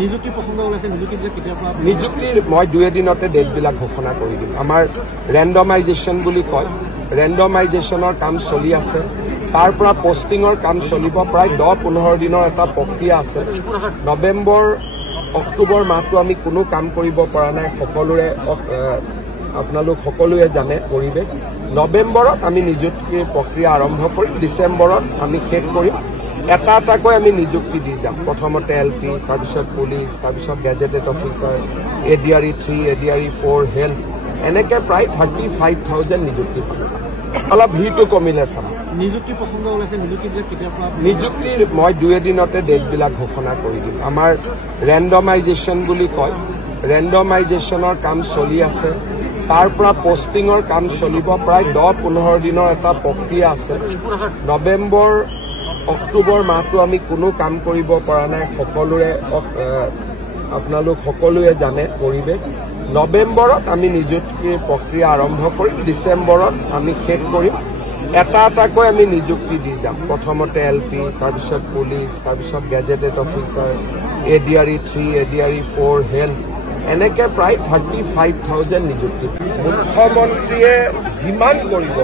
নিযুক্তি প্ৰসংগ ওলাইছে নিযুক্তিবিলাক কেতিয়াৰ পৰা নিযুক্তিৰ মই 2 দিনতে ডেটবিলাক ঘোষণা কৰি দিম আমাৰ ৰেণ্ডমাইজেশ্যন বুলি কয় ৰেণ্ডমাইজেশ্যনৰ কাম চলি আছে তাৰ পৰা পোষ্টিঙৰ কাম চলিব প্ৰায় 10-15 দিনৰ এটা প্ৰক্ৰিয়া আছে নৱেম্বৰ অক্টোবৰ মাহটো আমি কোনো কাম কৰিব পৰা নাই সকলোৰে আপোনালোক সকলোৱে জানে পৰিৱেশ নৱেম্বৰত আমি নিযুক্তিৰ প্ৰক্ৰিয়া আৰম্ভ কৰিম ডিচেম্বৰত আমি শেষ কৰিম এটা এটাকৈ আমি নিযুক্তি দি যাম প্ৰথমতে এলপি তাৰপিছত পুলিচ তাৰপিছত gazetted officer ADRE 3 ADRE 4 health এনেকৈ প্ৰায় 35,000 নিযুক্তি পাব অলপ ভিৰটো কমিলে চাম নিযুক্তি প্ৰসংগ ওলাইছে নিযুক্তিবিলাক কেতিয়াৰ পৰা নিযুক্তিৰ মই 2 দিনতে ডেটবিলাক ঘোষণা কৰি দিম আমাৰ ৰেণ্ডমাইজেশ্যন বুলি কয় ৰেণ্ডমাইজেশ্যনৰ কাম চলি আছে তাৰ পৰা পোষ্টিঙৰ কাম চলিব প্ৰায় 10-15 দিনৰ এটা প্ৰক্ৰিয়া আছে নৱেম্বৰ অক্টোবৰ মাহটো আমি কোনো কাম কৰিব পৰা নাই সকলোৰে আপোনালোক সকলোৱে জানে পৰিৱেশ নৱেম্বৰত আমি নিযুক্তিৰ প্ৰক্ৰিয়া আৰম্ভ কৰিম ডিচেম্বৰত আমি শেষ কৰিম এটা এটাকৈ আমি নিযুক্তি দি যাম প্ৰথমতে এলপি তাৰপিছত পুলিচ তাৰপিছত gazetted officer ADRE 3 ADRE 4 health এনেকৈ প্ৰায় 35,000 নিযুক্তি মুখ্যমন্ত্ৰীয়ে যিমান কৰিব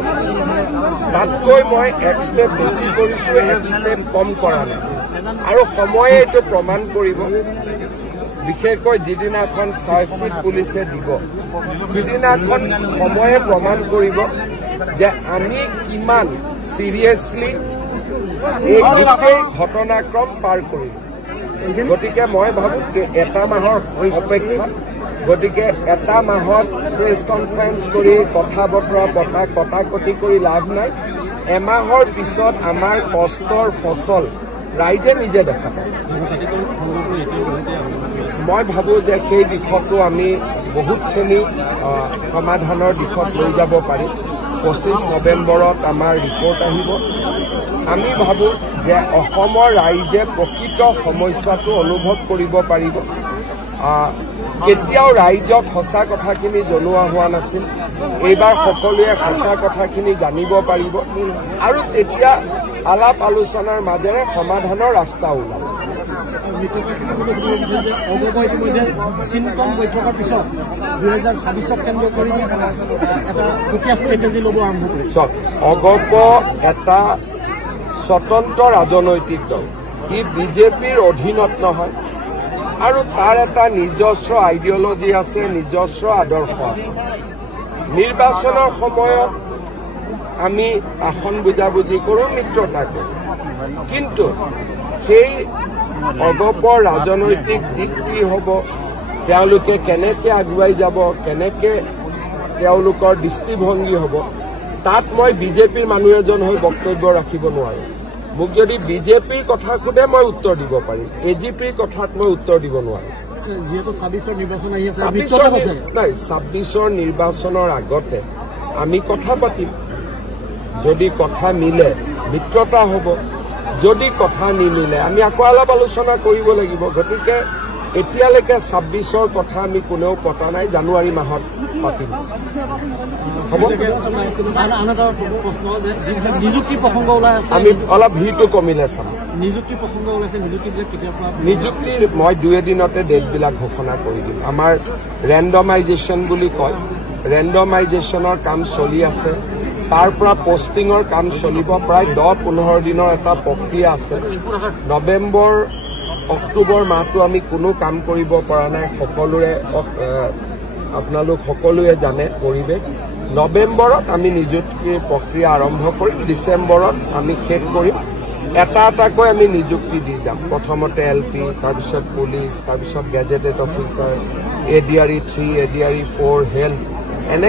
তাতকৈ মই এক ষ্টেপ বেছি কৰিছোঁ এক ষ্টেপ কম কৰা নাই আৰু সময়ে এইটো প্ৰমাণ কৰিব বিশেষকৈ যিদিনাখন চাৰ্জশ্বিট পুলিচে দিব সিদিনাখন সময়ে প্ৰমাণ কৰিব যে আমি কিমান চিৰিয়াছলি এই গোটেই ঘটনাক্ৰম পাৰ কৰিম গতিকে মই ভাবোঁ এটা মাহৰ অপেক্ষা গতিকে এটা মাহত প্ৰেছ কনফাৰেন্স কৰি কথা বতৰা কটাকটি কৰি লাভ নাই এমাহৰ পিছত আমাৰ কষ্টৰ ফচল ৰাইজে নিজে দেখা পায় মই ভাবোঁ যে সেই দিশতো আমি বহুতখিনি সমাধানৰ দিশত লৈ যাব পাৰিম 25 নৱেম্বৰত আমাৰ ৰিপৰ্ট আহিব আমি ভাবোঁ যে অসমৰ ৰাইজে প্ৰকৃত সমস্যাটো অনুভৱ কৰিব পাৰিব কেতিয়াও ৰাইজক সঁচা কথাখিনি জনোৱা হোৱা নাছিল এইবাৰ সকলোৱে সঁচা কথাখিনি জানিব পাৰিব আৰু তেতিয়া আলাপ আলোচনাৰ মাজেৰে সমাধানৰ ৰাস্তা ওলাব চিন্তন বৈঠকৰ পিছত 2026ক কেন্দ্ৰ কৰি এটা প্ৰক্ৰিয়া ষ্ট্ৰেটেজি ল'ব আৰম্ভ কৰিছে অগপ এটা স্বতন্ত্ৰ ৰাজনৈতিক দল ই বিজেপিৰ অধীনত নহয় আৰু তাৰ এটা নিজস্ব আইডিঅলজি আছে নিজস্ব আদৰ্শ আছে নিৰ্বাচনৰ সময়ত আমি আসন বুজাবুজি কৰোঁ মিত্ৰতা কৰোঁ কিন্তু সেই অগপৰ ৰাজনৈতিক দিশ কি হ'ব তেওঁলোকে কেনেকৈ আগুৱাই যাব কেনেকৈ তেওঁলোকৰ দৃষ্টিভংগী হ'ব তাত মই বিজেপিৰ মানুহ এজন হৈ বক্তব্য ৰাখিব নোৱাৰোঁ মোক যদি বিজেপিৰ কথা সোধে মই উত্তৰ দিব পাৰিম এজিপিৰ কথাত মই উত্তৰ দিব নোৱাৰোঁ যিহেতু 26ৰ নিৰ্বাচন আহি আছে 26ৰ নিৰ্বাচনৰ আগতে আমি কথা পাতিম যদি কথা মিলে মিত্ৰতা হ'ব যদি কথা নিমিলে আমি আকৌ অলপ আলোচনা কৰিব লাগিব গতিকে এতিয়ালৈকে 26ৰ কথা আমি কোনেও পতা নাই জানুৱাৰী মাহত পাতিম হ'ব নিযুক্তি প্ৰসংগ ওলাই আছে আমি অলপ ভিৰটো কমিলে চাম নিযুক্তি প্ৰসংগ ওলাইছে নিযুক্তিবিলাক কেতিয়াৰ পৰা নিযুক্তিৰ মই 2 দিনতে ডেটবিলাক ঘোষণা কৰি দিম আমাৰ ৰেণ্ডমাইজেশ্যন বুলি কয় ৰেণ্ডমাইজেশ্যনৰ কাম চলি আছে তাৰ পৰা পোষ্টিঙৰ কাম চলিব প্ৰায় 10-15 দিনৰ এটা প্ৰক্ৰিয়া আছে নৱেম্বৰ অক্টোবৰ মাহটো আমি কোনো কাম কৰিব পৰা নাই সকলোৰে আপোনালোক সকলোৱে জানে পৰিৱেশ নৱেম্বৰত আমি নিযুক্তিৰ প্ৰক্ৰিয়া আৰম্ভ কৰিম ডিচেম্বৰত আমি শেষ কৰিম এটা এটাকৈ আমি নিযুক্তি দি যাম প্ৰথমতে এলপি তাৰপিছত পুলিচ তাৰপিছত gazetted officer ADRE 3 ADRE 4 health এনে